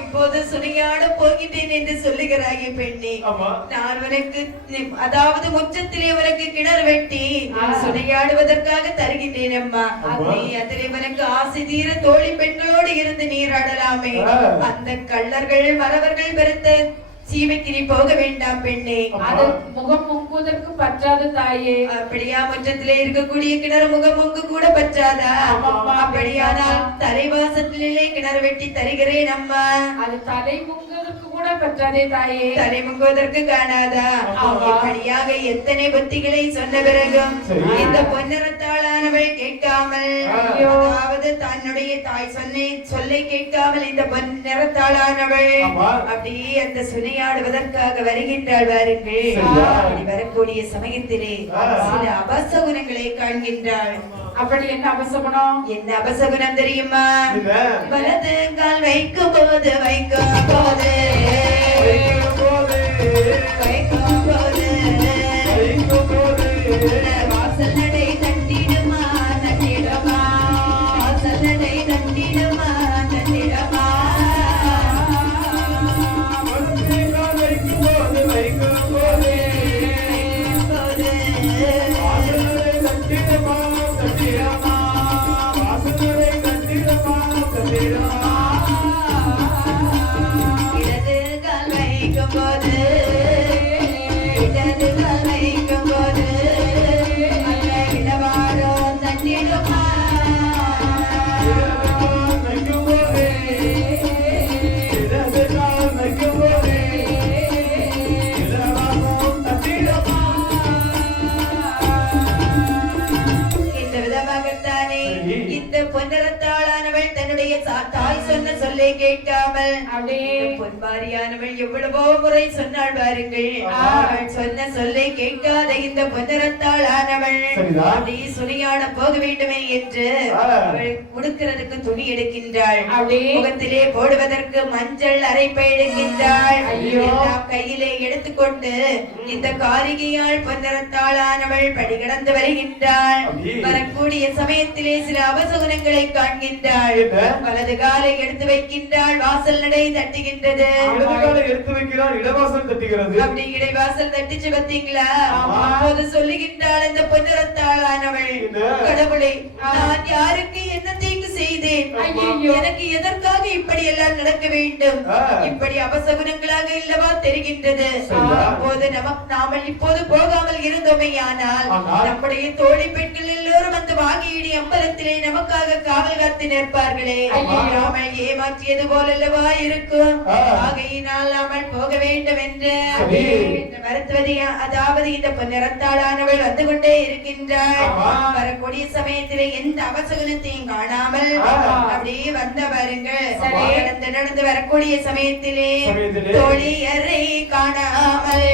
இப்போது சுனையாட போகிட்டேன் என்று சொல்லுகிறாயே பெண்ணே, நான் உனக்கு அதாவது முற்றத்திலே உனக்கு கிணறு வெட்டி சுனையாடுவதற்காக தருகின்றேன் அம்மா. நீ அதிலே உனக்கு ஆசை தீர தோழி பெண்களோடு இருந்து நீராடலாமே. அந்த கள்ளர்கள் மறவர்கள் பெருத்த சீமைக்கு நீ போக வேண்டாம் பெண்ணே. அது முகம் முங்குவதற்கு பற்றாது தாயே. அப்படியா? முற்றத்திலே இருக்கக்கூடிய கிணறு முகம் முங்கு கூட பற்றாதா? அப்படியானால் தலைவாசத்திலே கிணறு வெட்டி தருகிறேன் அம்மா. அது தலை முங்குவதற்கு கூட பற்றாதே தாயே. தலை முங்குவதற்கு காணாதா? அப்படியாக எத்தனை புத்திகளை சொன்ன பிறகும் இந்த பொன்னரத்தாளானவள் கேட்காமல், அதாவது தன்னுடைய தாய் சொல்லை கேட்காமல் இந்த பொன்னரத்தாளானவள் அப்படியே அந்த சுனையாடுவதற்காக வருகின்றாள். பாருங்கள், வரக்கூடிய சமயத்திலே சில அபசகுணங்களை காண்கின்றாள். அப்படி என்ன அபசகுணம்? என்ன அபசகுணம் தெரியுமா? வலது கால் வைக்கும் போது வாசல் நடை தட்டிடுமா தட்டிடுமா, வாசல் நடை தட்டிடுமா தட்டிடுமா. இடது கால் வைக்கும் போது இடது கால் வைக்கும் போது அந்த இடவாரோ தட்டிடுமா. இந்த விதமாகத்தானே இந்த பொன்னரத்தாளானவள் தன்னுடைய தாய் சொன்ன சொல்லை கேட்காமல் அப்படியே பொன்மாரியானவள் எவ்வளவோ முறை சொன்னாள். பாருங்கள், அவள் சொன்ன சொல்லை கேட்காத இந்த பொன்னரத்தாளானவள் அப்படியே சுனையாட போக வேண்டுமே என்று அவள் உடுக்கிறதுக்கு துணி எடுக்கின்றாள். அப்படியே முகத்திலே போடுவதற்கு மஞ்சள் அரைப்பை எடுக்கின்றாள். எல்லாம் கையிலே எடுத்துக்கொண்டு இந்த காரிகையாள் பொன்னரத்தாளானவள் படிகடந்து வருகின்றாள். வரக்கூடிய சமயத்திலே சில அபசகுணங்களை காண்கின்றாள். வலது காலை எடுத்து வைக்கின்றாள், வாசல் நடை தட்டுகின்றது. அப்படி இடைவாசல் தட்டிச்சு பார்த்தீங்களா? அப்போது சொல்லுகின்றாள் இந்த பொன்னரத்தாளானவள், கடவுளை, நான் யாருக்கு என்ன தீங்கு செய்தேன்? எனக்கு எதற்காக இப்படி எல்லாம் நடக்க வேண்டும்? இப்படி அபசகுணங்களாக இல்லவா தெரிகின்றது. அப்போது நாமல் இப்போது போகாமல் இருந்தோமையானால் நம்முடைய தோழி பெண்கள் எல்லோரும் அந்த வாகியடி அம்பலத்திலே நமக்காக காவல் காத்து நிற்பார்களே. நாமல் ஏமாற்றியது போலல்லவா இருக்கும். ஆகையினால் நாமல் போக வேண்டும் என்று வருத்துவதையா, அதாவது இந்த பொன்னரத்தாளானவள் வந்து கொண்டே இருக்கின்றாள். வரக்கூடிய சமயத்திலே எந்த அவசகுணத்தையும் காணாமல் அப்படியே வந்த பாருங்கள். நடந்து வரக்கூடிய சமயத்திலே தோழியரை காணாமல்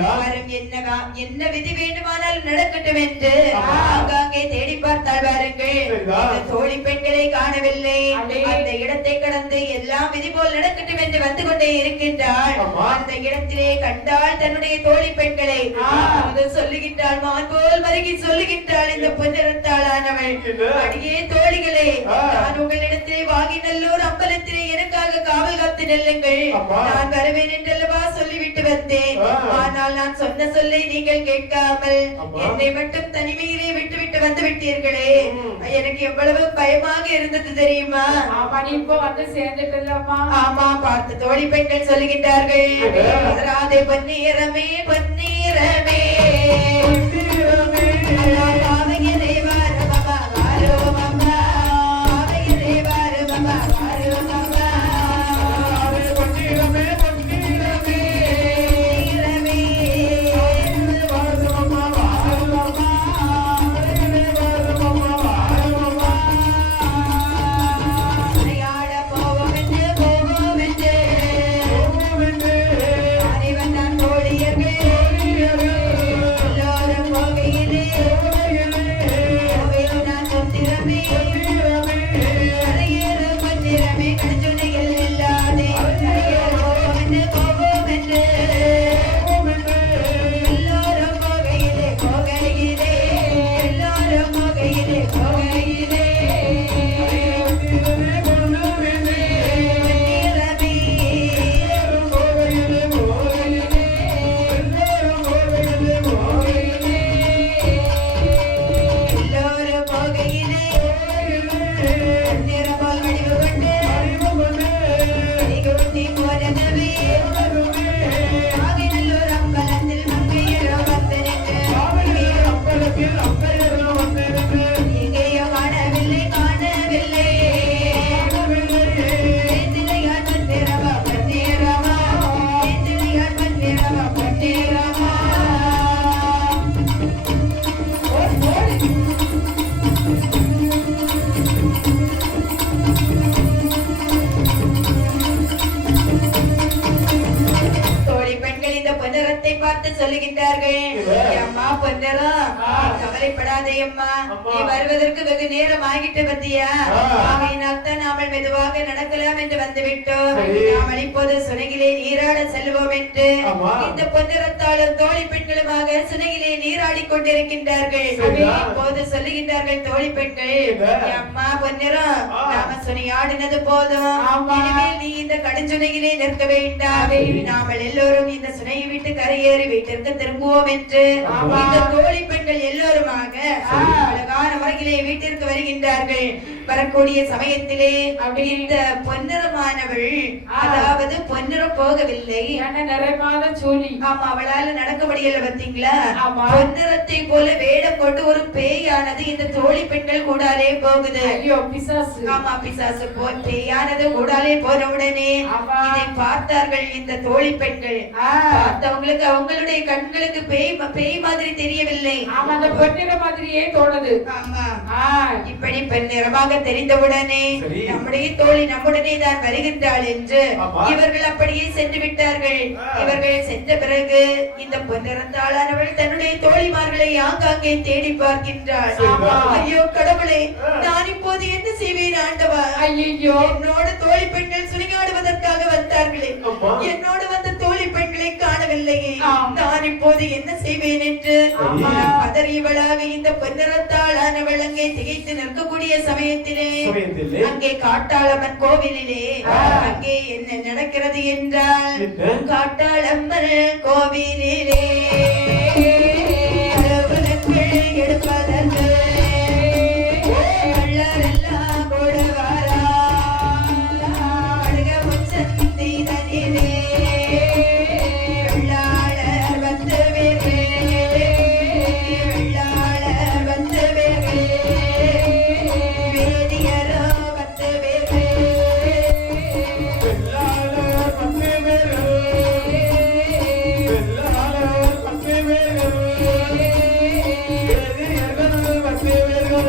பாருங்க என்ன விதி வேண்டுமானாலும் நடக்கட்டும் என்று ஆங்காங்கே தேடி பார்த்தால் பாருங்கள் இந்த தோழி பெண்களை காணவில்லை. அந்த இடத்தை கடந்து எல்லாம் விதி போல் நடக்கட்டும் என்று வந்து கொண்டே இருக்கின்றாள். அந்த இடத்திலே கண்டால் தன்னுடைய தோழி பெண்களை சொல்லுகின்றாள், மான் போல் மருகி சொல்லுகின்றாள் இந்த பொன்னிறத்தாளானவள், அடியே தோழிகளே, நான் உங்களிடத்திலே வாகிநல்லூர் அம்பலத்திலே எனக்காக காவல் காத்து நெல்லுங்கள், நான் வருவேன் என்றல்லவா சொல்லிவிட்டு வந்தேன். ஆனால் நான் சொன்ன சொல்லை நீங்கள் கேட்காமல் என்னை மட்டும் தனிமையிலே விட்டுவிட்டு வந்து விட்டீர்களே, எனக்கு எவ்வளவு பயமாக இருந்தது தெரியுமா? இப்போ வந்து சேர்ந்துட்டல்லம்மா. ஆமா, பார்த்து தோழி பெண்கள் சொல்லுகின்றார்கள், ராதே பொன்னீரமே பொன்னீரமே சொல்லுகின்றார்கள், அம்மா பொன்னரம் கவலைப்படாதே அம்மா, நீ வருவதற்கு வெகு நேரம் ஆகிட்டு பத்தியா, ஆகையினால் தான் நாமல் மெதுவாக நடக்கலாம் என்று வந்துவிட்டோம். நாமல் இப்போது சுனையிலே நீராட செல்வோம் என்று இந்த பொன்னிறத்தாளும் தோழி பெண்களுமாக சுனையிலே நீராடி கொண்டிருக்கின்றார்கள். இப்போது சொல்லுகின்றார்கள் தோழி பெண்கள், அம்மா பொன்னிறம், நாம சுனையாடினது போதும், இனிமேல் நீ இந்த கடுஞ்சுனையிலே நிற்க வேண்டாம், நாமல் எல்லோரும் இந்த சுனையை விட்டு கரையேறி வீட்டிற்கு திரும்புவோம் என்று இந்த தோழி பெண்கள் எல்லோருமாக அழகான முறையிலே வீட்டிற்கு வருகின்றார்கள். வரக்கூடிய சமயத்திலே இந்த பொன்னிறமானவள், அதாவது பொன்னிறம் போகவில்லை, நிறைவான சோழி, ஆமா, அவளால நடக்க முடியல பாத்தீங்களா? பொன்னிறத்தை போல வேடம் கொண்டு ஒரு பேயானது இந்த தோழி பெண்கள் கூடாலே போகுது. ஐயோ பிசாசு, ஆமா பிசாசு பேயானது கூடாலே போன உடனே இதை பார்த்தார்கள் இந்த தோழி பெண்கள். பார்த்தவங்களுக்கு அவங்களுடைய கண்களுக்கு பேய் மாதிரி தெரியவில்லை, அந்த பொன்னிற மாதிரியே தோணுது. ஆமா, இப்படி பெண்ணிறமாக தெரிந்தவுடனே நம்முடைய தோழி நம்முடனே தான் வருகின்றாள் என்று இவர்கள் அப்படியே சென்று விட்டார்கள். இவர்கள் சென்ற பிறகு இந்த பொன்னிறத்தாளானவள் தன்னுடைய தோழிமார்களை ஆங்காங்கே தேடி பார்க்கின்றாள். ஐயோ கடவுளே, நான் இப்போது என்ன செய்வேன் ஆண்டவா? ஐயோ, என்னோட தோழி பெண்கள் சுனியாடுவதற்காக வந்தார்களே, என்னோடு வந்த தோழி பெண்களை காணவில்லையே, நான் இப்போது என்ன செய்வேன் என்று பதறியவளாக இந்த பொன்னிறத்தாளானவள் அங்கே திகைத்து நிற்கக்கூடிய சமயத்திலே அங்கே காட்டாளம்மன் கோவிலிலே அங்கே என்ன நடக்கிறது என்றால், காட்டாளம்மன் கோவிலிலே எடுப்பதற்கு எல்லாம் கொடுவாரா அழுக முச்சந்தி தனிலே வெள்ளாளர் வந்து வேறு வெள்ளாளர் வந்து வேறு வேதியரோ வந்து வேறு வெள்ளாளர் வந்து வேறு வெள்ளாளர் வந்து வேறு வேதியர்கள் வந்து வேறு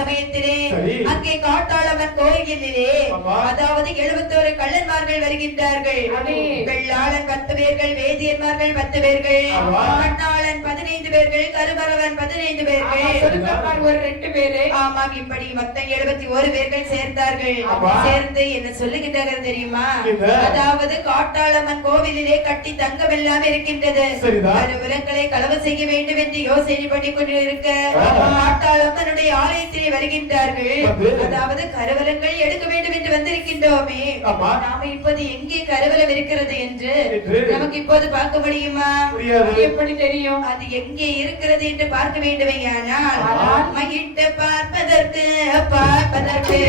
சமயத்திலே சரி. அங்கே காட்டாளம்மன் கோயிலிலே ஆமா. அதாவது 71 கள்ளன்மார்கள் வருகின்றார்கள். அடே. வெள்ளாளன் 10 பேர்கள், வேதியன்மார்கள் 10 பேர்கள், ஆமா. மண்ணாளன் 15 பேர்கள், கருமரவன் 15 பேர்கள். சொல்லுங்கப்பார் ஒரு 2 பேரு. ஆமாம், இப்படி மொத்தம் 71 பேர்கள் சேர்ந்தார்கள். ஆமா. சேர்ந்து என்ன சொல்லுகின்றார்கள் தெரியுமா? என்ன? அதாவது காட்டாளம்மன் கோவிலிலே கட்டி தங்கம் எல்லாம் இருக்கின்றது. சரிதான். கருவரங்களை களவு செய்ய வேண்டும் என்று யோசனை பண்ணி கொண்டிருக்க ஆமா. காட்டாளம்மனுடைய ஆலயத்திலே வருகின்றார்கள். வந்து. அதாவது கருவலங்கள் எடுக்க வேண்டும் என்று வந்திருக்கின்றோமே, ஆமா. நாம இப்போது எங்கே கருவலம் இருக்கிறது என்று என்று நமக்கு இப்போது பார்க்க முடியுமா? முடியாது. எப்படி தெரியும்? அது எங்கே இருக்கிறது என்று பார்க்க வேண்டுமையானால் ஆனால் மகிட்டு பார்ப்பதற்கு பார்ப்பதற்கு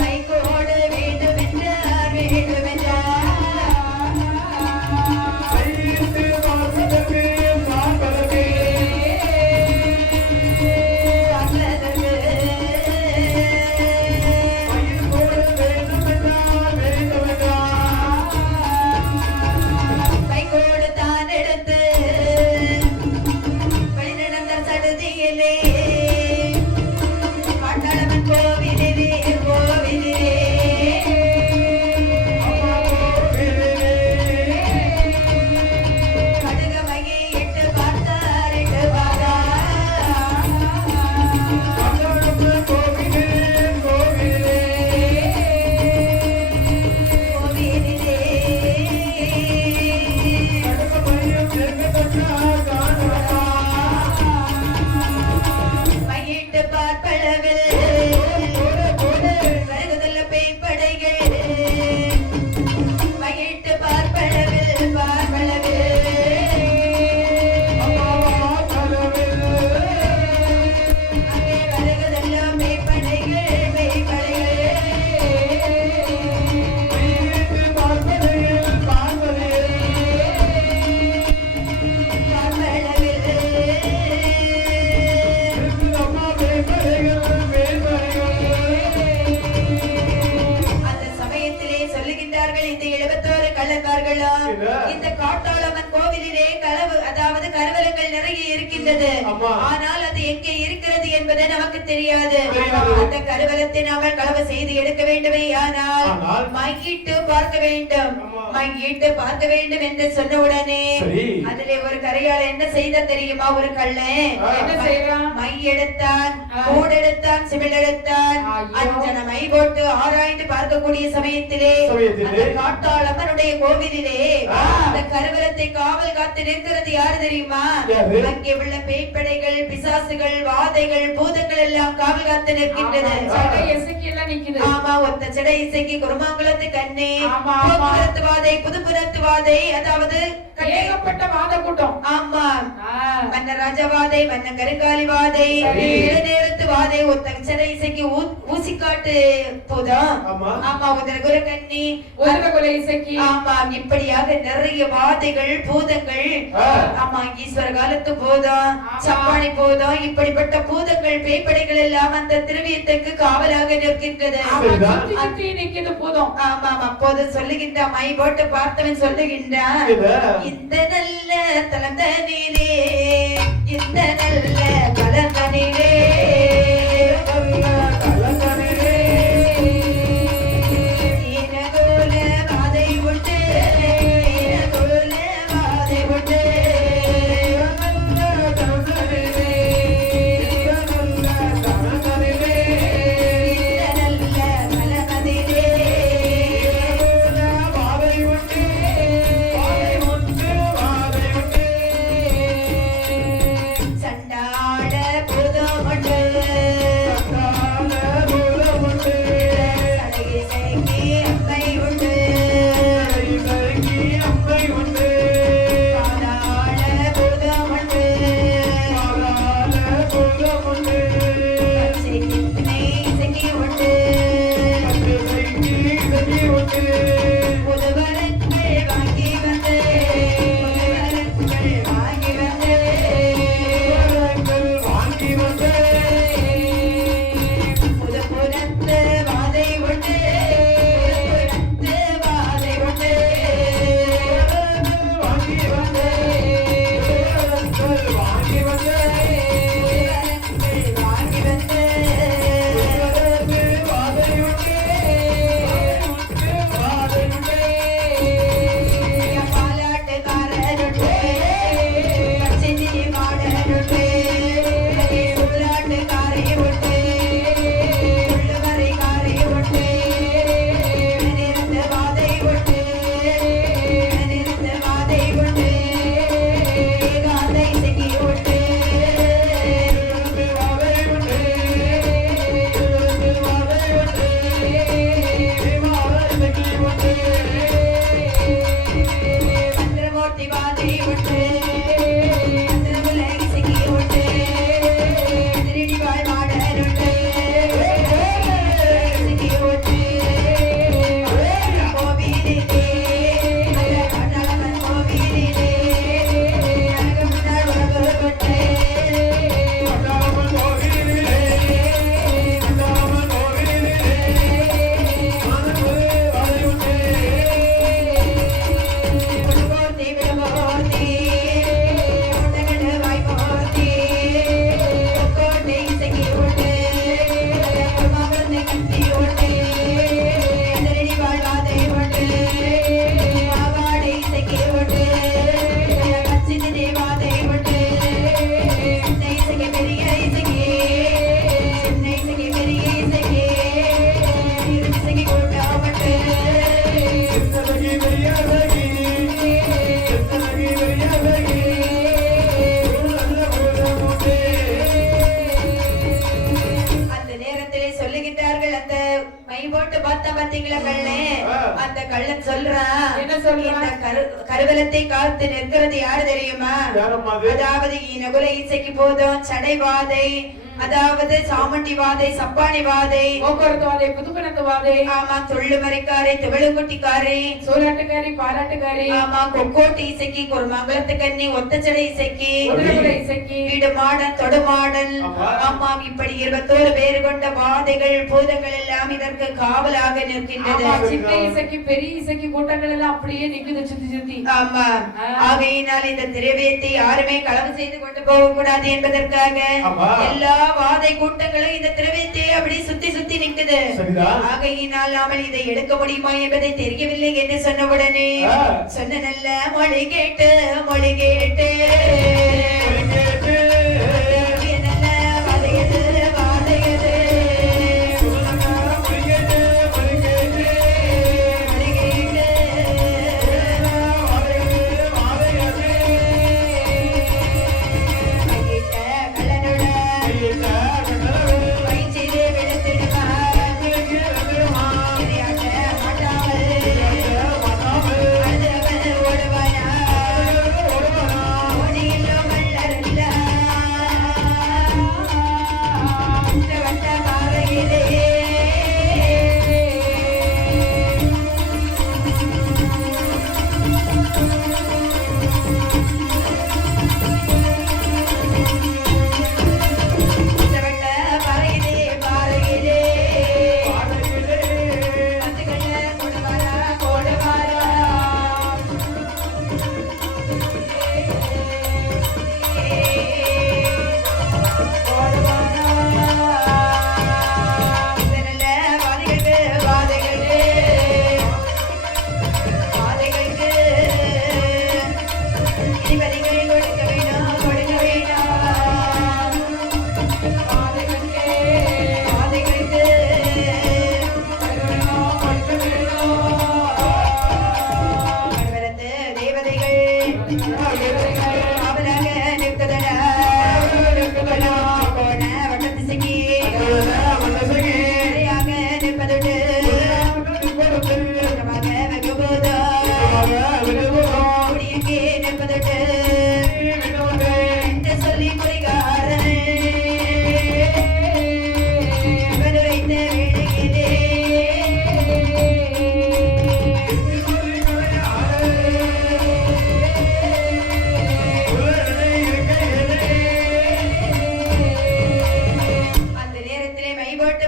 கைகோட வேண்டுமென்றார் வேண்டுமென்றார் கைகோடு தான் எடுத்து வெளிநடந்த சடுதியிலே காட்டாளம்மன் கோவிலிலே கோவிலிலே கடுகமையை இட்டு பார்த்தார் இட்டு பார்த்தார் கோவிலிலே மையிட்டு பார்ப்பளவில் வருகுதல்ல பேய்ப்படைகள் மையிட்டு பார்ப்பளவில் பார்ப்பளவில் அங்கே வருகுதல்ல பேய்ப்படைகள் பேய்ப்படைகள் அந்த சமயத்திலே சொல்லுகின்றார்கள், இந்த 71 கள்ளன்மார்களும் என்ன? இந்த காட்டாளம்மன் கோவிலிலே களவு அதாவது கருவலங்கள் நிறைய இருக்கின்றது. ஆமா. ஆனால் அது எங்கே இருக்கிறது என்பது நமக்கு தெரியாது. தெரியாது. அந்த கருவலத்தை நாமல் களவு செய்து எடுக்க வேண்டுமே ஆனால் ஆனால் மையிட்டு பார்க்க வேண்டும். ஆமா. மையிட்டு பார்க்க வேண்டும் என்று சொன்ன உடனே சரி. அதிலே ஒரு கரையாள் என்ன செய்த தெரியுமா? ஒரு கள்ளன் என்ன செய்யறான்? மை எடுத்தான், ஆ. கூடு எடுத்தான், சிமிழ் எடுத்தான், ஐயோ. அஞ்சன மை போட்டு ஆராய்ந்து பார்க்கக்கூடிய சமயத்திலே அந்த காட்டாளம்மனுடைய கோவிலிலே ஆ. அந்த கருவலத்தை காவல் காத்து நிற்கிறது யாரு தெரியுமா? யாரு? அங்கே உள்ள பேய்ப்படைகள், பிசாசுகள், வாதைகள், பூதங்கள் எல்லாம் காவல் காத்து நிற்கின்றது. சடை எசக்கியெல்லாம் நிக்குது. ஆமா, ஒத்த செடை இசைக்கு குருமாங்குளத்து கண்ணே, ஆமா, ஆமா. போக்குவரத்து வாதை, புதுப்புறத்து வாதை, அதாவது ஏகப்பட்ட வாத கூட்டம். ஆமா, ஆ. மன்ன ராஜவாதை, மன்ன கருங்காலி வாதை, சரி. இளநேரத்து வாதை, ஒத்த செடை இசைக்கு ஊசிக்காட்டு பூதம், ஆமா. ஆமா, உதரகுல கண்ணி, உதரகுல இசக்கி. ஆமா, இப்படியாக நிறைய வாதைகள், பூதங்கள், ஆ. ஆமா, ஈஸ்வர காலத்து பூதம், ஆமா. சப்பானி பூதம், இப்படிப்பட்ட பூதங்கள், பேய்ப்படைகள் எல்லாம் அந்த திருவியத்துக்கு காவலாக நிற்கின்றது. ஆமா, சரிதான். சுத்தி சுத்தி நிக்குது பூதம். ஆமாம், அப்போது சொல்லுகின்ற மை போட்டு பார்த்தவன் சொல்லுகின்றான், இந்த நல்ல தலந்தனிலே, இந்த நல்ல கலந்தனிலே ஈனகோல வாதை உண்டு, ஈனகோல வாதை உண்டு. இந்த நல்ல கலந்தனிலே சண்டாள பூதம் உண்டு, போட்டு பார்த்தா பாத்தீங்களா கள்ளே? அந்த கள்ளன் சொல்றான், என்ன சொல்றான்? இந்த கருவலத்தை காத்து நிற்கிறது யாரு தெரியுமா? அதாவது நகுல இசைக்கு போதும் சடைவாதை, அதாவது சாமண்டி வாதை, சப்பானி வாதை, போக்குவரத்து வாதை, புதுக்கணத்து வாதை, ஆமா துள்ளு மறைக்காரை, துவளுக்குட்டிக்காரை, சோலாட்டுக்காரி, பாராட்டுக்காரி, ஆமா கொக்கோட்டு இசைக்கு, ஒரு மங்களத்து கண்ணி, ஒத்தச்சடை இசைக்கு, குதிரைக்குலை இசைக்கு, வீடு மாடன், தொடுமாடன், ஆமாம் இப்படி 21 பேர் கொண்ட வாதைகள் பூதங்கள் எல்லாம் இதற்கு காவலாக நிற்கின்றது. ஆமா, சின்ன இசைக்கு, பெரிய இசைக்கு கூட்டங்கள் எல்லாம் அப்படியே நிக்குது சுத்தி சுத்தி. ஆமா, ஆகையினால் இந்த திரவியத்தை யாருமே களவு செய்து கொண்டு போக கூடாது என்பதற்காக எல்லா வாதை கூட்டங்களும் இந்த திரவியத்தை அப்படி சுத்தி சுத்தி நிக்குது. ஆகையினால் நாமல் இதை எடுக்க முடியுமா என்பதை தெரியவில்லை என்று சொன்னவுடனே சொன்ன நல்ல மொழி கேட்டு நல்ல வாதையது வாதையது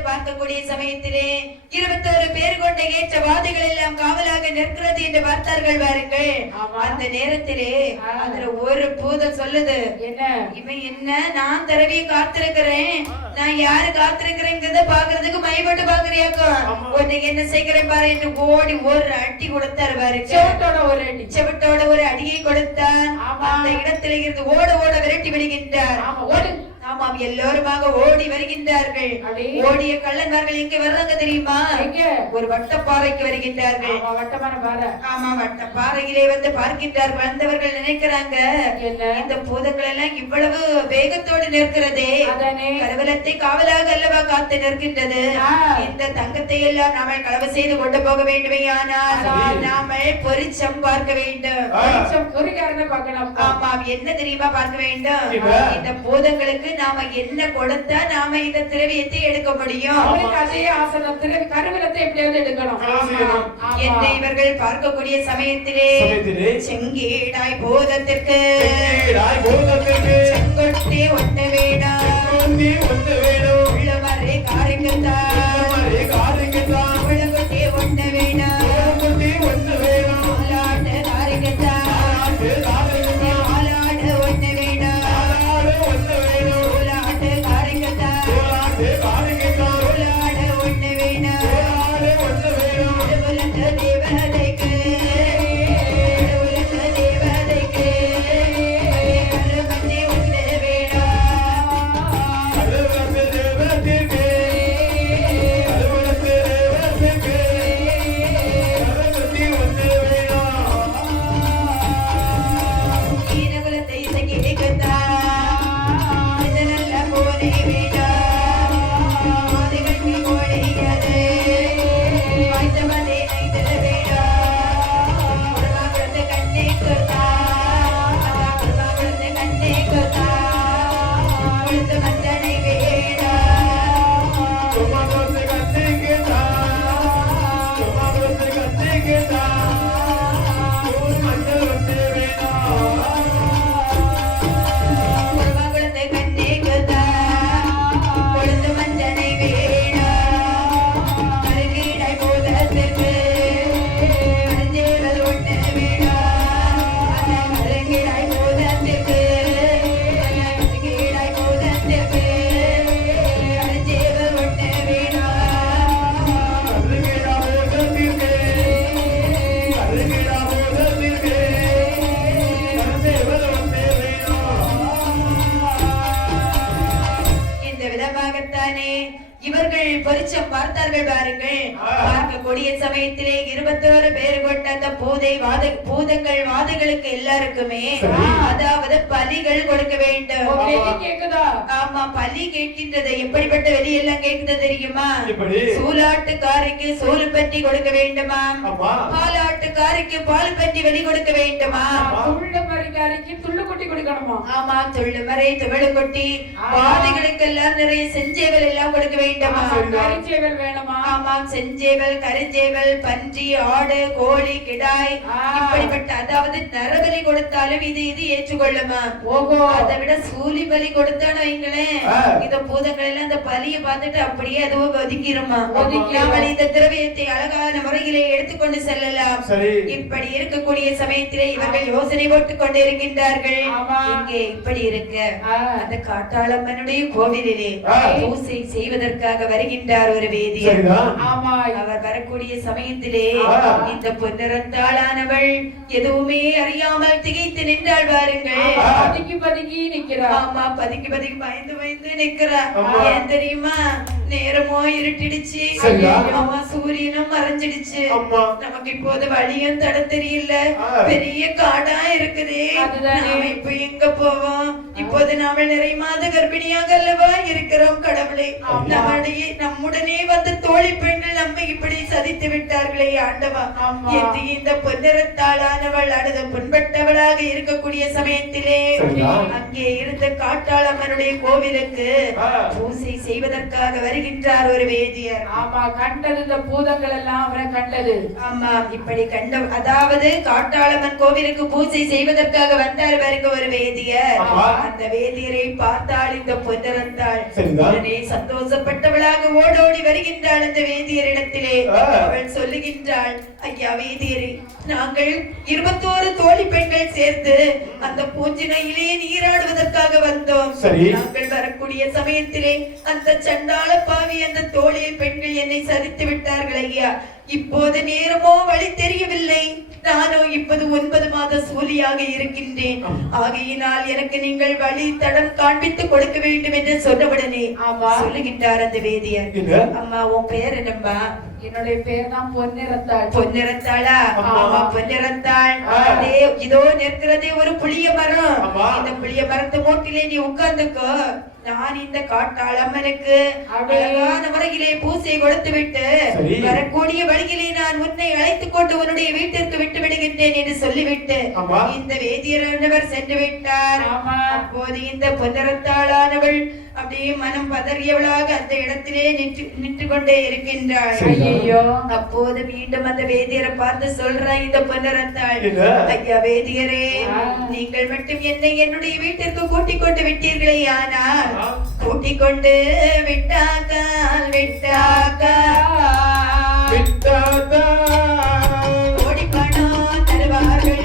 பார்க்கக்கூடிய சமயத்திலே 21 பேர் கொண்ட ஏற்றவாதிகள் எல்லாம் காவலாக நிற்கிறது என்று பார்த்தார்கள் பாருங்கள். அந்த நேரத்திலே அதுல ஒரு பூதம் சொல்லுது, என்ன இவன் என்ன நான் தரவிய காத்திருக்கிறேன், நான் யாரு காத்திருக்கிறேங்கிறத பாக்குறதுக்கு மைபட்டு பாக்குறியாக்கும், உன்னைக்கு என்ன செய்கிறேன் பாரு என்று ஓடி ஒரு அடி கொடுத்தாரு பாரு. செவட்டோட ஒரு அடியை கொடுத்தான். அந்த இடத்திலே இருந்து ஓட ஓட விரட்டி விடுகின்றார். ஆமாம், எல்லோருமாக ஓடி வருகின்றார்கள். ஓடிய கள்ளன்மார்கள் எங்க வர்றாங்க தெரியுமா? ஒரு வட்டப்பாறைக்கு வருகின்றார்கள். ஆமா, வட்டப்பாறையிலே வந்து பார்க்கின்றார்கள். வந்தவர்கள் நினைக்கிறாங்க, இந்த பூதங்கள் எல்லாம் இவ்வளவு வேகத்தோடு நிற்கிறதே, கருவலத்தை காவலாக அல்லவா காத்து நிற்கின்றது, இந்த தங்கத்தை எல்லாம் நாம களவு செய்து கொண்டு போக வேண்டுமே, ஆனால் நாம பொரிச்சம் பார்க்க வேண்டும். ஆமாம், என்ன தெரியுமா பார்க்க வேண்டும்? இந்த பூதங்களுக்கு நாம என்ன கொடுத்தா நாம இந்த திரவியத்தை எடுக்க முடியும், அதே ஆசனம் கருவலத்தை எப்படியாவது எடுக்கணும் என்று இவர்கள் பார்க்கக்கூடிய சமயத்திலே செங்கீடாய் பூதத்திற்கு செங்கொட்டி ஒட்ட வேண்டாம், உள்ளவரை காரிக்கத்தான் உலகொட்டி ஒட்ட வேண்டாம், ஆளாட்ட காரிக்கத்தான் ஆளாட ஒட்ட வேண்டாம், அதற்காகத்தானே இவர்கள் பரிச்சம் பார்த்தார்கள் பாருங்கள். பார்க்கக்கூடிய சமயத்திலே 21 பேர் கொண்ட அந்த பூதங்கள் வாதங்களுக்கு எல்லாருக்குமே அதாவது பலிகள் கொடுக்க வேண்டும். ஆமா, பலி கேட்கின்றது. எப்படிப்பட்ட வெளி எல்லாம் கேட்குது தெரியுமா? சூலாட்டுக்காரிக்கு சூழு பற்றி கொடுக்க வேண்டுமா, பாலாட்டுக்காரிக்கு பால் பற்றி வெளி கொடுக்க வேண்டுமா, துள்ளுமறைக்காரிக்கு துள்ளு கொட்டி கொடுக்கணுமா? ஆமா, துள்ளுமறை துவளு கொட்டி வாதிகளுக்கு எல்லாம் நிறைய செஞ்சேவல் எல்லாம் கொடுக்க வேண்டுமா, கரிஞ்சேவல் வேணுமா? ஆமா, செஞ்சேவல் கரிஞ்சேவல் பன்றி ஆடு கோழி கிடாய் இப்படிப்பட்ட அதாவது நரபலி கொடுத்தாலும் இது ஏற்றுக்கொள்ளுமா? ஓகோ, அதை விட சூலி பலி கொடுத்தான்னு வைங்களேன், இந்த பூதங்கள் எல்லாம் இந்த பலியை பார்த்துட்டு அப்படியே அதுவும் ஒதுக்கிருமா. அவள் இந்த திரவியத்தை அழகான முறையிலே எடுத்துக்கொண்டு செல்லலாம். இப்படி இருக்கக்கூடிய சமயத்திலே இவர்கள் யோசனை போட்டுக் கொண்டு இருக்கின்றார்கள். இங்கே இப்படி இருக்க அந்த காட்டாளம்மனுடைய கோவிலிலே பூசை செய்வதற்காக வருகின்றார் ஒரு வேதியர். அவர் வரக்கூடிய சமயத்திலே இந்த பொன்னிறத்தாளானவள் எதுவுமே அறியாமல் திகைத்து நின்றாள் பாருங்கள். பதுங்கி பதுங்கி நிக்கிறார். ஆமா, பதுங்கி பதுங்கி பயந்து பயந்து நிக்கிறார். ஏன் தெரியுமா? நேரமோ இருட்டிடுச்சு, ஆமா, சூரியனும் மறைஞ்சிடுச்சு. நமக்கு இப்போது வழியும் தட தெரியல, பெரிய காடா இருக்குது. நாம இப்ப எங்க போவோம்? இப்போது நாம நிறைய மாத கர்ப்பிணியாக அல்லவா இருக்கிறோம். கடவுளே, நம்முடனே வந்த தோழி பெண்கள் நம்ம இப்படி சதித்து விட்டார்களே ஆண்டவா என்று இந்த பொன்னிறத்தாளானவள் அழுது புண்பட்டவளாக இருக்கக்கூடிய சமயத்திலே அங்கே இருந்த காட்டாளம்மனுடைய கோவிலுக்கு பூசை செய்வதற்காக வருகின்றார் ஒரு வேதியர். ஆமா, கண்டது இந்த பூதங்கள் எல்லாம் அவரை கண்டது. ஆமா, இப்படி கண்ட அதாவது காட்டாளம்மன் கோவிலுக்கு பூஜை செய்வதற்காக வந்தார் பாருங்க ஒரு வேதியர். அந்த வேதியரை பார்த்தால் இந்த பொன்னிறந்தாள் உடனே சந்தோஷப்பட்டவளாக ஓடோடி வருகின்றாள் அந்த வேதியரிடத்திலே. அவள் சொல்லுகின்றாள், ஐயா வேதியரே, நாங்கள் 21 தோழி பெண்கள் சேர்ந்து அந்த பூஞ்சினையிலே நீராடுவதற்காக வந்தோம். நாங்கள் வரக்கூடிய சமயத்திலே அந்த சண்டாள பாவி அந்த தோழி பெண்கள் என்னை சதித்து விட்டார்கள் ஐயா. இப்போது நேரமோ வழி தெரியவில்லை. நானோ இப்போது 9 மாத சூலியாக இருக்கின்றேன். ஆகையினால் எனக்கு நீங்கள் வழி தடம் காண்பித்து கொடுக்க வேண்டும் என்று சொன்னவுடனே சொல்லுகின்றார் அந்த வேதியர். அம்மா, உன் பேர் என்னம்மா? என்னுடைய பேர் தான் பொன்னிறத்தாள். பொன்னிறத்தாளா? ஆமா, பொன்னிறத்தாள். இதோ நிற்கிறதே ஒரு புளிய மரம். இந்த புளிய மரத்து மூட்டிலே நீ உட்கார்ந்துக்கோ. நான் இந்த காட்டாளம்மனுக்கு அழகான முறையிலே பூசை கொடுத்து விட்டு வரக்கூடிய வழியிலே நான் உன்னை அழைத்துக் கொண்டு உன்னுடைய வீட்டிற்கு விட்டு விடுகின்றேன் என்று சொல்லிவிட்டு இந்த வேதியரானவர் சென்று விட்டார். அப்போது இந்த பொன்னிறத்தாளானவள் அப்படியே மனம் பதறியவளாக அந்த இடத்திலே நின்று கொண்டே இருக்கின்றாள். அப்போது மீண்டும் அந்த வேதியரை பார்த்து சொல்ற இந்த பொன்னிறத்தாள், ஐயா வேதியரே, நீங்கள் மட்டும் என்னை என்னுடைய வீட்டிற்கு கூட்டிக் கொண்டு விட்டீர்களே, ஆனால் கூட்டிக் கொண்டு விட்டாக்கால் ஓடி பணம் தருவார்கள்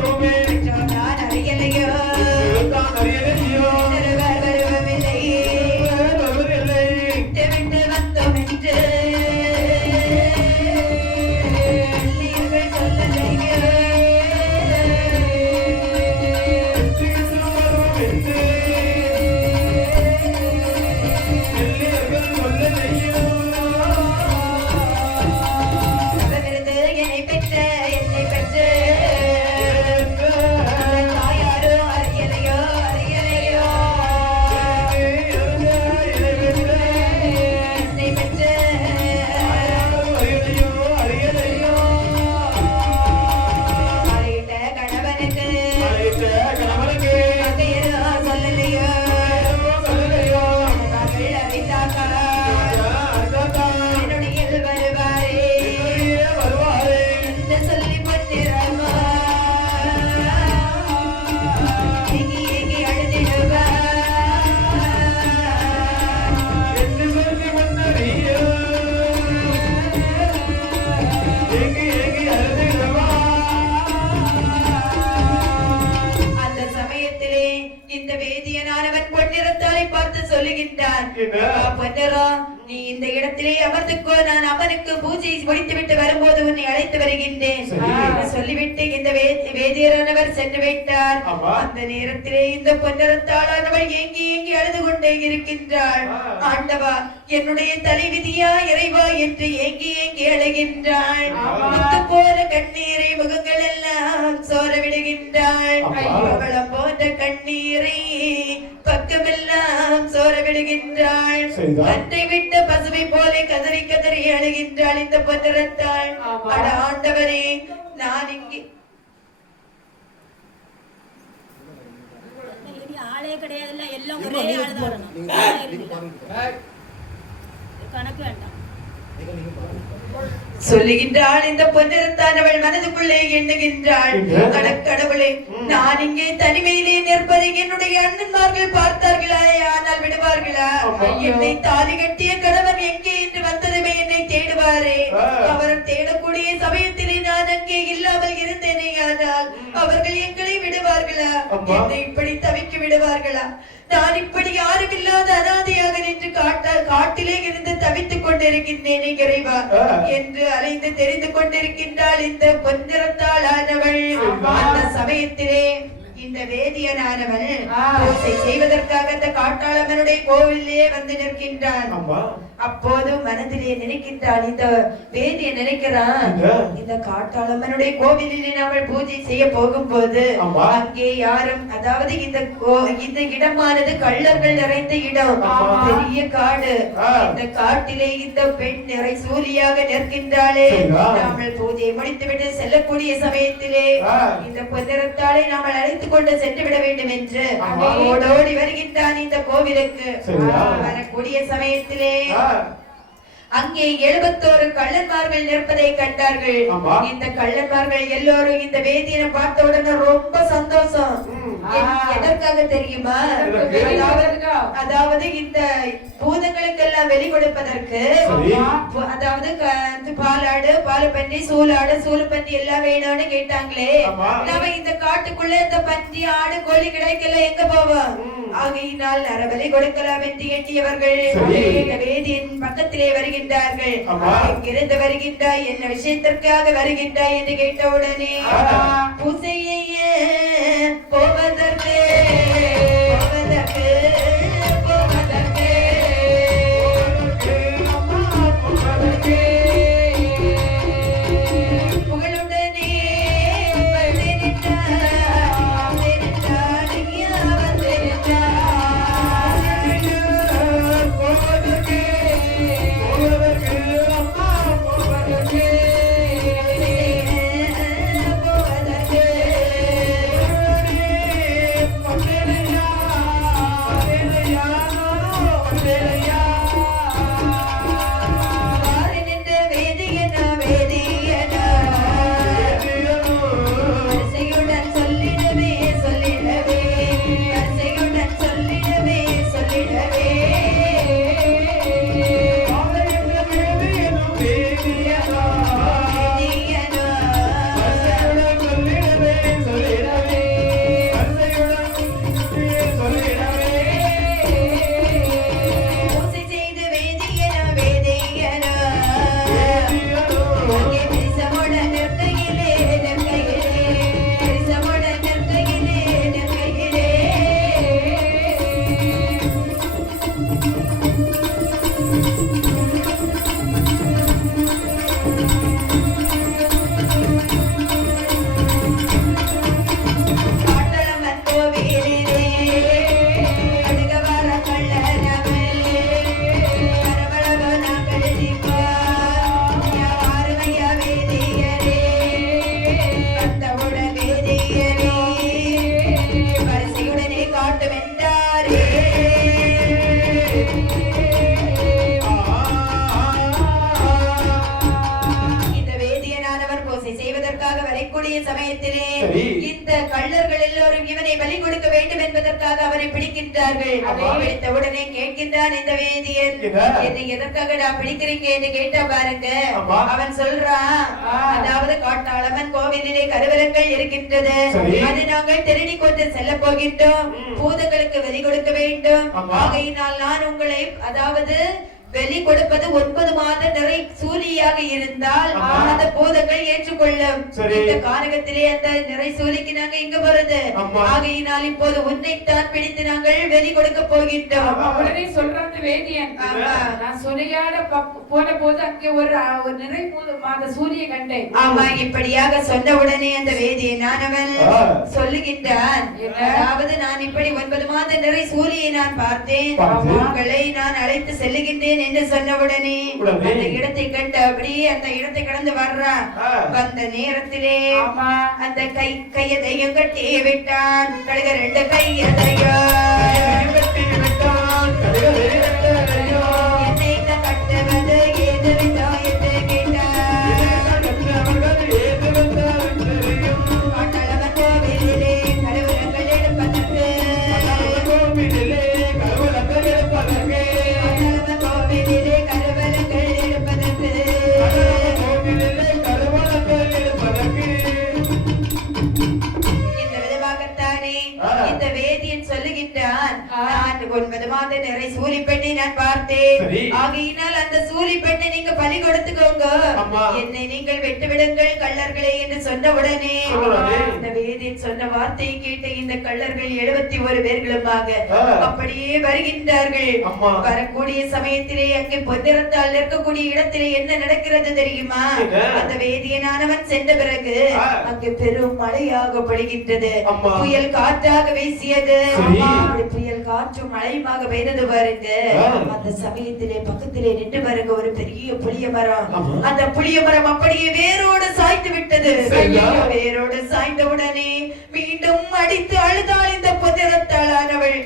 நான் அறியலையோ வருவர் வருவமில்லை விட்டு விட்டு வந்தோம் என்று நீங்கள் சொல்லலையோ தவமிருந்து என்னை பெற்ற என்னை பெற்று தாயாரோ அறியலையோ அறியலையோ என்னை பெற்று அழைத்த கணவனுக்கு அதையோ சொல்லலையோ மகள் அறிந்தாக்கா என்னுடைய வருவாரே என்று சொல்லி பொன்னிறமா ஏங்கி ஏங்கி அழுதிடுவா அந்த சமயத்திலே இந்த வேதியனானவன் பொன்னிறத்தாளை பார்த்து சொல்லுகின்றான் பொன்னரா நீ இந்த இடத்திலே அமர்ந்துக்கோ நான் அவனுக்கு பூஜை முடித்துவிட்டு வரும்போது உன்னை அழைத்து வருகின்றேன் என்று சொல்லிவிட்டு இந்த வேதியரானவர் சென்று விட்டார் அந்த நேரத்திலே இந்த பொன்னரத்தாளானவள் ஏங்கி ஏங்கி அழுது கொண்டே இருக்கின்றாள் ஆண்டவா என்னுடைய தலைவிதியா இறைவா என்று ஏங்கி ஏங்கி அழுகின்றாள் முத்து போல கண்ணீரை முகங்கள் எல்லாம் சோர விடுகின்றாள் பவளம் போன்ற கண்ணீரை பக்கமெல்லாம் சோர விடுகின்றாள் தன்னை விட்ட பசுவை போல கதறி கதறி அழுகின்றாள் இந்த பொன்னரத்தாள் அட ஆண்டவரே நான் இங்கே ஆளே கிடையாதுல்ல எல்லாம் ஒரே ஆளு தான் கணக்கு வேண்டாம் சொல்லுகின்றாள் இந்த பொன்னிறத்தானவள் மனதுக்குள்ளே எண்ணுகின்றாள் கடவுளே நான் இங்கே தனிமையிலே நிற்பதை என்னுடைய அண்ணன்மார்கள் பார்த்தார்களா ஆனால் விடுவார்களா என்னை தாலி கட்டிய கணவன் எங்கே என்று வந்ததுமே என்னை தேடுவாரே அவர் தேடக்கூடிய சமயத்திலே நான் அங்கே இல்லாமல் இருந்தேனே ஆனால் அவர்கள் எங்களை விடுவார்களா என்னை இப்படி தவிக்க விடுவார்களா நான் இப்படி யாரும் இல்லாத அனாதையாக நின்று காட்டிலே இருந்து தவித்துக் கொண்டிருக்கின்றேனே இறைவா என்று அலைந்து தெரிந்து கொண்டிருக்கின்றாள் இந்த பொன்னிறத்தாளானவள் அந்த சமயத்திலே இந்த வேதியனானவன் பூசை செய்வதற்காக அந்த காட்டாளம்மனுடைய கோவிலே வந்து நிற்கின்றான் அப்போது மனதிலே நினைக்கின்றான் இந்த வேதிய நினைக்கிறான் இந்த காட்டாளம்மனுடைய கோவிலிலே நாம பூஜை செய்ய போகும்போது அங்கே யாரும் அதாவது இந்த இடமானது கள்ளர்கள் நிறைந்த இடம் பெரிய காடு இந்த காட்டிலே இந்த பெண் நிறை சூலியாக நிற்கின்றாளே நாமல் பூஜை முடித்துவிட்டு செல்லக்கூடிய சமயத்திலே இந்த பொன்னிறத்தாளை நாமல் அழைத்துக் கொண்டு சென்று விட வேண்டும் என்று ஓடோடி வருகின்றான் இந்த கோவிலுக்கு வரக்கூடிய சமயத்திலே அங்கே 71 கள்ளன்மார்கள் நிற்பதை கண்டார்கள் இந்த கள்ளன்மார்கள் எல்லோரும் இந்த வேதியனை பார்த்த உடனே ரொம்ப சந்தோஷம் எதற்காக தெரியுமா அதாவது இந்த பூதங்களுக்கெல்லாம் வெளி கொடுப்பதற்கு அதாவது பாலாடு பாலுப்பன்றி சூலாடு சூலுப்பன்றி எல்லாம் வேணும்னு கேட்டாங்களே நாம இந்த காட்டுக்குள்ள இந்த பன்றி ஆடு கோழி கிடைக்கல எங்க போவோம் ஆகையினால் நரபலி கொடுக்கலாம் என்று எண்ணியவர்கள் வேதியின் பக்கத்திலே வருகின்றார்கள் எங்கிருந்து வருகின்றாய் என்ன விஷயத்திற்காக வருகின்றாய் என்று கேட்டவுடனே பூசையை போவதற்கு வரக்கூடிய சமயத்திலே சரி. இந்த கள்ளர்கள் எல்லோரும் இவனை பலி கொடுக்க வேண்டும் என்பதற்காக அவரை பிடிக்கின்றார்கள். பிடித்த உடனே கேட்கின்றான் இந்த வேதியன், என்னை எதற்காக பிடிக்கிறீங்க என்று கேட்டா பாருங்க. அவன் சொல்றான், அதாவது காட்டாளம்மன் கோவிலிலே கருவலங்கள் இருக்கின்றது, அதை நாங்கள் திருடி கொண்டு செல்ல போகின்றோம், பூதங்களுக்கு வெளி கொடுக்க வேண்டும். ஆகையினால் நான் உங்களை, அதாவது வெளி கொடுப்பது 9 மாத நிறை சூலியாக இருந்தால் அந்த பூதங்கள் ஏற்றுக்கொள்ளும். இந்த காரகத்திலே அந்த நிறை சூலிக்கு நாங்க இங்க வருது. ஆகையினால் இப்போது உன்னைத்தான் பிடித்து நாங்கள் வெளி கொடுக்க போகின்றோம். உடனே சொல்றாங்க வேதியன், நான் சுனையாட போன போது அங்கே ஒரு நிறை மாத சூரிய கண்டேன். ஆமா, இப்படியாக சொன்ன உடனே அந்த வேதியனானவன் சொல்லுகின்றான், அதாவது நான் இப்படி 9 மாத நிறை சூலியை நான் பார்த்தேன், உங்களை நான் அழைத்து செல்லுகின்றேன் என்று சொன்ன உடனே அந்த இடத்தை கண்டு அப்படியே அந்த இடத்தை கடந்து வர்றான். வந்த நேரத்திலே அந்த கையதையும் கட்டி விட்டான். கழுக 2 கையதையும் கட்டி விட்டான். என்னை கட்டுவது ஏது விட்டா என்று கேட்டான். காட்டாளம்மன் கோவிலிலே கருவலங்கள் எடுப்பதற்கு இந்த வேதியன் சொல்லுகின்றான், நான் 9 மாத நிறை சூலி பெண்ணை நான் பார்த்தேன், ஆகையினால் அந்த சூலி பெண்ணை நீங்க பலி கொடுத்துக்கோங்க, என்னை நீங்கள் விட்டு விடுங்கள் கள்ளர்களே என்று சொன்ன உடனே இந்த வேதியன் சொன்ன வார்த்தையை கேட்ட இந்த கள்ளர்கள் 71 பேர்களுமாக அப்படியே வருகின்றார்கள். வரக்கூடிய சமயத்திலே அங்கே பொன்னிறத்தால் இருக்கக்கூடிய இடத்திலே என்ன நடக்கிறது தெரியுமா? அந்த வேதியனானவன் சென்ற பிறகு அங்கே பெரும் மழையாக பொழிகின்றது. புயல் காற்றாக வீசியது. புயல் காற்றும் மழையுமாக பெய்தது பாருங்க. அந்த சமயத்திலே பக்கத்திலே நின்று பாருங்க ஒரு பெரிய புளிய மரம். அந்த புளிய மரம் அப்படியே வேரோடு சாய்ந்து விட்டது. வேரோடு சாய்ந்த உடனே மீண்டும் அடித்து அழுதாள் இந்த பொன்னிறத்தாளானவள்.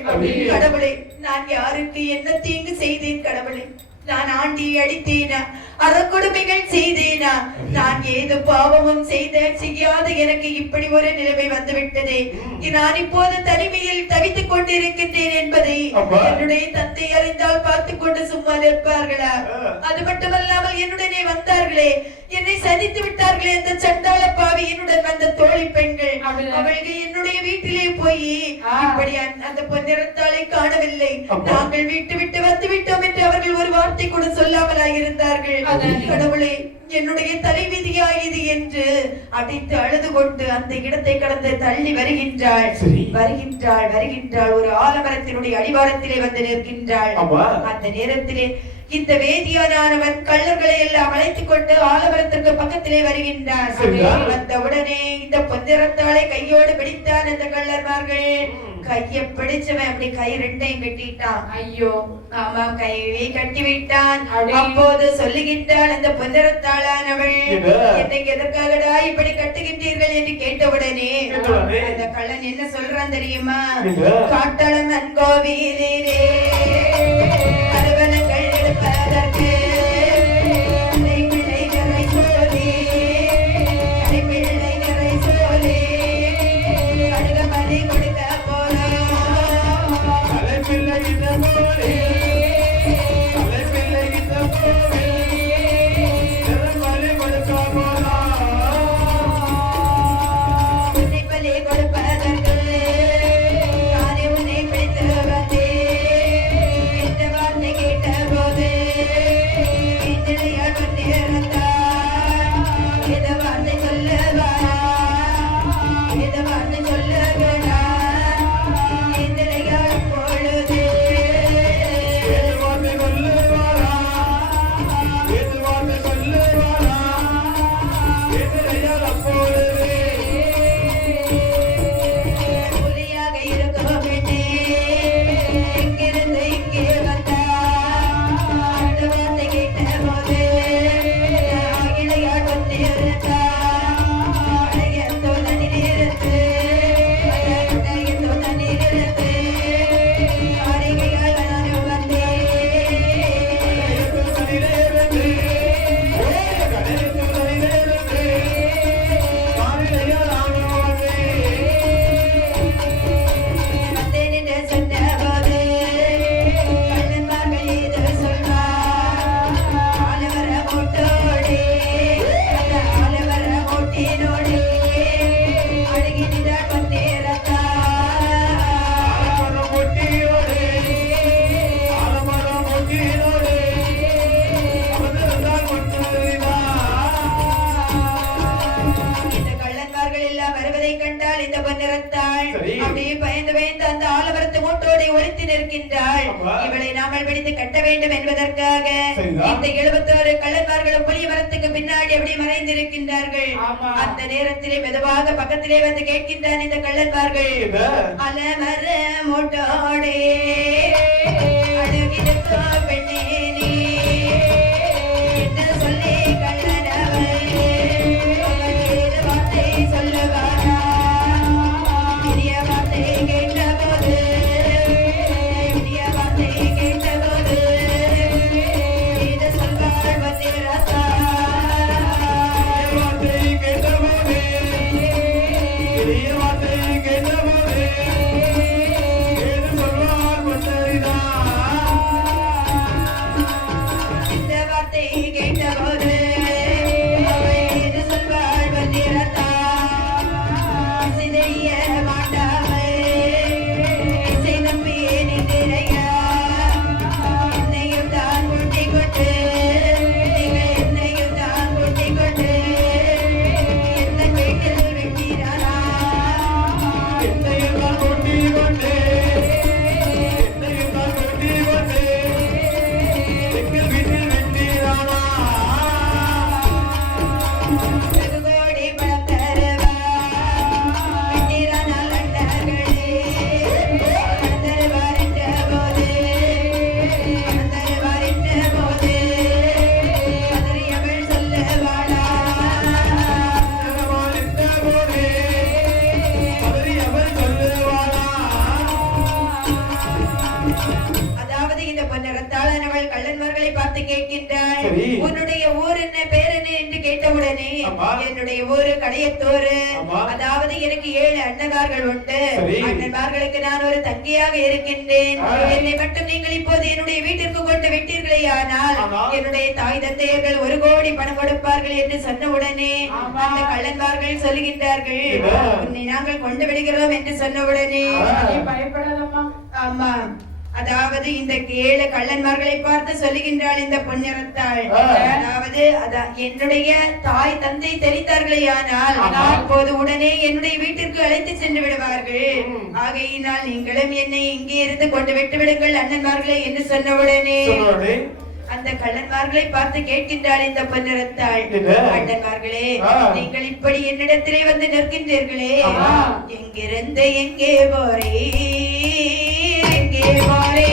கடவுளே, நான் யாருக்கு என்ன தீங்கு செய்தேன் கடவுளே? நான் ஆண்டியை அடித்தேனா? அறக்கொடுமைகள் செய்தேனா? நான் ஏது பாவமும் செய்யாத எனக்கு இப்படி ஒரு நிலைமை வந்துவிட்டதே. நான் இப்போது தனிமையில் தவித்துக் கொண்டிருக்கின்றேன் என்பதை என்னுடைய தந்தை அறிந்தால் பார்த்துக் கொண்டு சும்மா நிற்பார்களா? அது மட்டுமல்லாமல் என்னுடனே வந்தார்களே, என்னை சதித்து விட்டார்களே அந்த சண்டாள பாவி என்னுடன் வந்த தோழி பெண்கள், அவர்கள் என்னுடைய வீட்டிலே போய் இப்படி அந்த பொன்னிறத்தாளை காணவில்லை, நாங்கள் வீட்டு விட்டு வந்து விட்டோம் என்று அவர்கள் ஒரு வார்த்தை கூட சொல்லாமலா இருந்தார்கள். கடவுளே, என்னுடைய தலைவிதியா இது என்று அடித்து அழுது கொண்டு அந்த இடத்தை கடந்து தள்ளி வருகின்றாள். ஒரு ஆலமரத்தினுடைய அடிவாரத்திலே வந்து நிற்கின்றாள். அந்த நேரத்திலே இந்த வேதியானவன் கள்ளர்களை எல்லாம் அழைத்துக் கொண்டு ஆலமரத்திற்கு பக்கத்திலே வருகின்றார். வந்தவுடனே இந்த பொன்னிறத்தாளை கையோடு பிடித்தான் அந்த கள்ளர்மார்கள். கையை பிடிச்சவன் அப்படி கை 2ஐயும் கட்டிட்டான். ஐயோ, ஆமா, கையை கட்டி விட்டான். அப்போது சொல்லுகின்றாள் அந்த பொன்னிறத்தாளானவள், என்னை எதற்காகடா இப்படி கட்டுகின்றீர்கள் என்று கேட்டவுடனே அந்த கள்ளன் என்ன சொல்றான் தெரியுமா? காட்டாளம்மன் கோவிலிலே கருவலங்கள் எடுப்பதற்கு கொடுப்பதற்கு நானே உன்னை பிடித்து வந்தேன். எல்லாம் வருவதை கண்டால் இந்த பொன்னிறத்தாள் சரி. அப்படியே பயந்து பயந்து அந்த ஆலமரத்து மூட்டோடு ஒளித்து நிற்கின்றாள். ஆமா. இவளை நாமல் பிடித்து கட்ட வேண்டும் என்பதற்காக சரிதான். இந்த 71 கள்ளன்மார்களும் புலிய மரத்துக்கு பின்னாடி அப்படி மறைந்திருக்கின்றார்கள். ஆமா. அந்த நேரத்திலே மெதுவாக பக்கத்திலே வந்து கேட்கின்றான் இந்த கள்ளன்மார்கள், என்ன? அலமர மூட்டோடே அழகிருக்கோ பெண்ணே நீ என்று சொல்லி கள்ளனவள் ஏழு வார்த்தை சொல்லுவாரா. பெரிய வார்த்தை கேட்டபோது பெரிய வார்த்தை கேட்டபோது இது சொல்வாள் வந்திரத்தா. வார்த்தை கேட்டபோதே, பெரிய வார்த்தை கேட்டபோதே, ஏது சொல்வார் பொன்னரிதான். இந்த வார்த்தை கேட்டபோது அவள் இது சொல்வாள் வந்திரத்தா. சிதைய மாட்டாமல் இசை நம்பியே நின்றிரையா. என்னையும் தான் கூட்டிக் கொண்டு நீங்கள் என்னையும் தான் கூட்டிக் கொண்டு எந்த வீட்டில் விட்டீரானா. என்னையும் தான் கொட்டிக் கொண்டே, என்னையும் தான் கொட்டிக் கொண்டே, எங்கள் வீட்டில் வெட்டீரானா. வெகு கோடி பணம் தருவா விட்டீரானால் அண்டர்களே. பணம் தருவாரிட்ட போது பணம் தருவாரிட்ட போது கதறியவள் சொல்லுவாளா. நரமாலிட்ட போதே, பதறி அவள் சொல்லுவாளா. அதாவது இந்த பொன்னரத்தாளனவள் கள்ளன்மார்களை பார்த்து கேட்கின்றாள், சரி. உன்னுடைய ஊர் என்ன பேர் என்ன என்று கேட்டவுடனே ஆமா. என்னுடைய ஊரு கடையத்தூர். ஆமா. அதாவது எனக்கு 7 அண்ணகார்கள் உண்டு. சரி. அண்ணன்மார்களுக்கு நான் ஒரு தங்கியாக இருக்கின்றேன். ஆ. என்னை மட்டும் நீங்கள் இப்போது என்னுடைய வீட்டிற்கு கொண்டு விட்டீர்களே ஆனால் ஆமா. என்னுடைய தாய் தந்தையர்கள் 1 கோடி பணம் கொடுப்பார்கள் என்று சொன்ன உடனே ஆமா. அந்த கள்ளன்மார்கள் சொல்லுகின்றார்கள், என்ன? உன்னை நாங்கள் கொண்டு விடுகிறோம் என்று சொன்ன உடனே ஆ. நீ பயப்படாதம்மா. ஆமா, அதாவது இந்த 7 கள்ளன்மார்களை பார்த்து சொல்லுகின்றாள் இந்த பொன்னிறத்தாள். ஆ. அதாவது என்னுடைய தாய் தந்தை தெரிந்தார்களே ஆனால் ஆமா. அப்போது உடனே என்னுடைய வீட்டிற்கு அழைத்து சென்று விடுவார்கள். ம். ஆகையினால் நீங்களும் என்னை இங்கே இருந்து கொண்டு விட்டு விடுங்கள் அண்ணன்மார்களை என்று சொன்ன உடனே சொன்னோடனே அந்த கள்ளன்மார்களை பார்த்து கேட்கின்றாள் இந்த பொன்னிறத்தாள், என்ன? அண்ணன்மார்களே ஆ. நீங்கள் இப்படி என்னிடத்திலே வந்து நிற்கின்றீர்களே, ஆமா. எங்கிருந்து எங்கே போறே எங்கே போறே